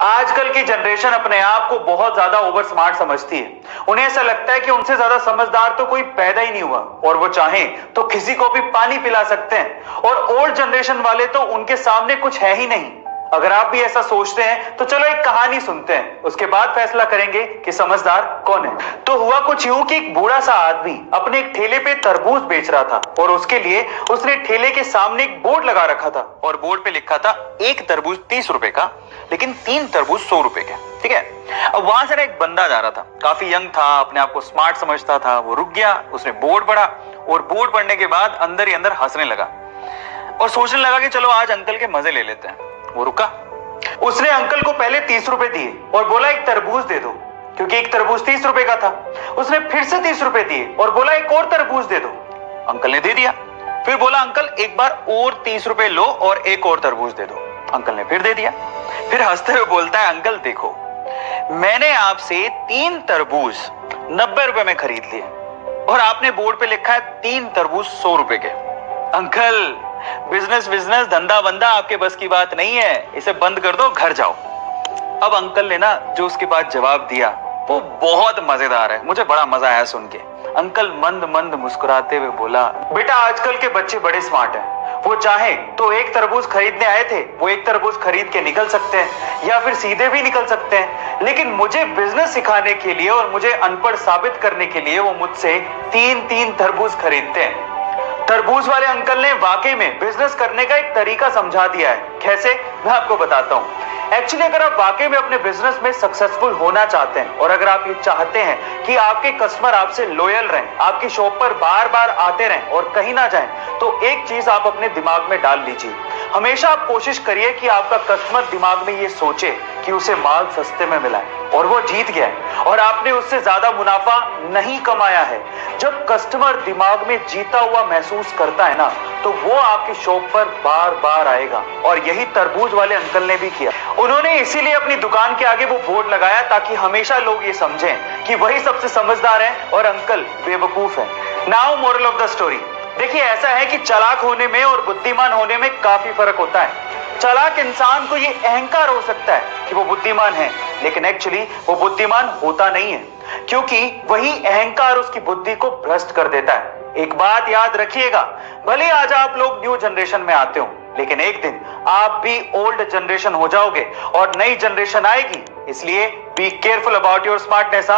आजकल की जनरेशन अपने आप को बहुत ज्यादा ओवर स्मार्ट समझती है। उन्हें ऐसा लगता है कि उनसे ज्यादा समझदार तो कोई पैदा ही नहीं हुआ और वो चाहें तो किसी को भी पानी पिला सकते हैं, और ओल्ड जनरेशन वाले तो उनके सामने कुछ है ही नहीं। अगर आप भी ऐसा सोचते हैं तो चलो एक कहानी सुनते हैं, उसके बाद फैसला करेंगे कि समझदार कौन है। तो हुआ कुछ यूं कि एक बूढ़ा सा आदमी अपने एक ठेले पे तरबूज बेच रहा था, और उसके लिए उसने ठेले के सामने एक बोर्ड लगा रखा था, और बोर्ड पे लिखा था एक तरबूज 30 रुपए का, लेकिन 3 तरबूज 100 रुपए के। ठीक है। अब वहां से ना एक बंदा जा रहा था, काफी यंग था, अपने आप को स्मार्ट समझता था। वो रुक गया, उसने बोर्ड पढ़ा, और बोर्ड पढ़ने के बाद अंदर ही अंदर हंसने लगा और सोचने लगा कि चलो आज अंकल के मजे ले लेते हैं। वो रुका, उसने अंकल को पहले 30 रुपए दिए और बोला एक तरबूज दे दो, क्योंकि एक तरबूज 30 रुपए का था। उसने फिर से 30 रुपए दिए और बोला एक और तरबूज दे दो। अंकल ने दे दिया। फिर बोला अंकल एक बार और 30 रुपए लो और एक और तरबूज दे दो। अंकल ने फिर दे दिया। फिर हंसते हुए बोलता है अंकल देखो, मैंने आपसे 3 तरबूज 90 रुपए में खरीद लिए, और आपने बोर्ड पे लिखा है 3 तरबूज 100 रुपए के। अंकल बिजनेस बिजनेस धंधा वंदा आपके बस की बात नहीं है, इसे बंद कर दो, घर जाओ। अब अंकल ने ना जो उसके बाद जवाब दिया वो बहुत मजेदार है, मुझे बड़ा मजा आया सुन के। अंकल मंद मंद मुस्कुराते हुए बोला, बेटा आजकल के बच्चे बड़े स्मार्ट हैं। वो चाहे तो एक तरबूज खरीदने आए थे, वो एक तरबूज खरीद के निकल सकते हैं, या फिर सीधे भी निकल सकते हैं, लेकिन मुझे बिजनेस सिखाने के लिए और मुझे अनपढ़ साबित करने के लिए वो मुझसे 3-3 तरबूज खरीदते हैं। तरबूज वाले अंकल ने वाकई में बिजनेस करने का एक तरीका समझा दिया है। कैसे, मैं आपको बताता हूं। एक्चुअली अगर आप वाकई में अपने बिजनेस में सक्सेसफुल होना चाहते हैं, और अगर आप ये चाहते हैं कि आपके कस्टमर आपसे लॉयल रहें, आपकी शॉप पर बार बार आते रहें और कहीं ना जाएं, तो एक चीज आप अपने दिमाग में डाल लीजिए। हमेशा आप कोशिश करिए कि आपका कस्टमर दिमाग में ये सोचे कि उसे माल सस्ते में मिला है और वो जीत गया है, और आपने उससे ज्यादा मुनाफा नहीं कमाया है। जब कस्टमर दिमाग में जीता हुआ महसूस करता है ना, तो वो आपकी शॉप पर बार बार आएगा, और यही तरबूज वाले अंकल ने भी किया। उन्होंने इसीलिए अपनी दुकान के आगे वो बोर्ड लगाया ताकि हमेशा लोग ये समझें कि वही सबसे समझदार है और अंकल बेवकूफ है। Now moral of the story, देखिए ऐसा है कि चालाक होने में और बुद्धिमान होने में काफी फर्क होता है। चालाक इंसान को ये अहंकार हो सकता है कि वो बुद्धिमान है, लेकिन एक्चुअली वो बुद्धिमान होता नहीं है, क्योंकि वही अहंकार उसकी बुद्धि को भ्रष्ट कर देता है। एक बात याद रखिएगा, भले आज आप लोग न्यू जनरेशन में आते हो, लेकिन एक दिन आप भी ओल्ड जनरेशन हो जाओगे और नई जनरेशन आएगी। इसलिए be careful about your smartness.